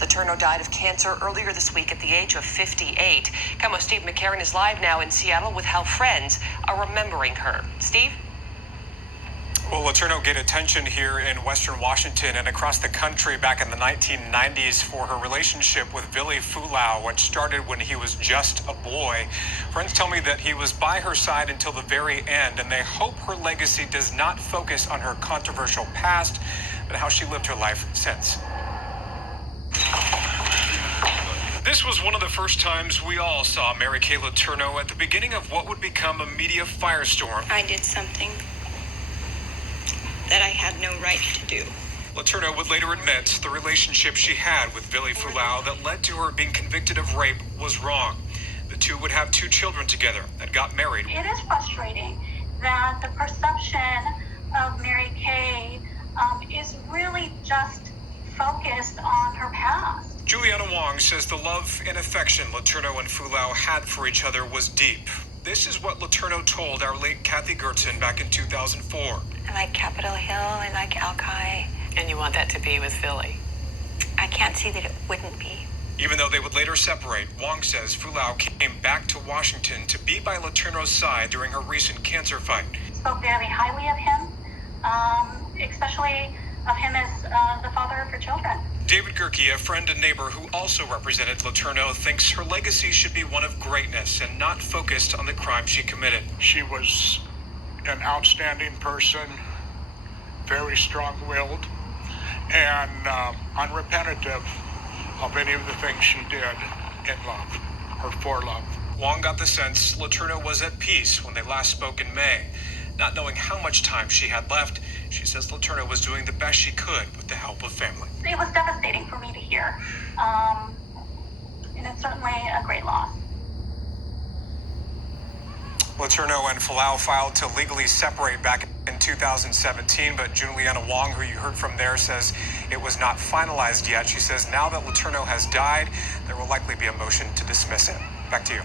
Letourneau died of cancer earlier this week at the age of 58. KOMO's Steve McCarran is live now in Seattle with how friends are remembering her. Steve? Well, Letourneau gained attention here in Western Washington and across the country back in the 1990s for her relationship with Vili Fulau, which started when he was just a boy. Friends tell me that he was by her side until the very end, and they hope her legacy does not focus on her controversial past, but how she lived her life since. This was one of the first times we all saw Mary Kay Letourneau at the beginning of what would become a media firestorm. I did something that I had no right to do. Letourneau would later admit the relationship she had with Vili Fulau that led to her being convicted of rape was wrong. The two would have 2 children together and got married. It is frustrating that the perception of Mary Kay is really just focused on her past. Juliana Wong says the love and affection Letourneau and Fulau had for each other was deep. This is what Letourneau told our late Kathy Gertson back in 2004. I like Capitol Hill, I like Alki. And you want that to be with Vili? I can't see that it wouldn't be. Even though they would later separate, Wong says Fulau came back to Washington to be by Letourneau's side during her recent cancer fight. Spoke very highly of him, especially of him as the father of her children. David Gerke, a friend and neighbor who also represented Letourneau, thinks her legacy should be one of greatness and not focused on the crime she committed. She was an outstanding person, very strong-willed, and unrepetitive of any of the things she did in love or for love. Wong got the sense Letourneau was at peace when they last spoke in May. Not knowing how much time she had left, she says Letourneau was doing the best she could with the help of family. It was devastating for me to hear, and it's certainly a great loss. Letourneau and Fulau filed to legally separate back in 2017, but Juliana Wong, who you heard from there, says it was not finalized yet. She says now that Letourneau has died, there will likely be a motion to dismiss it. Back to you.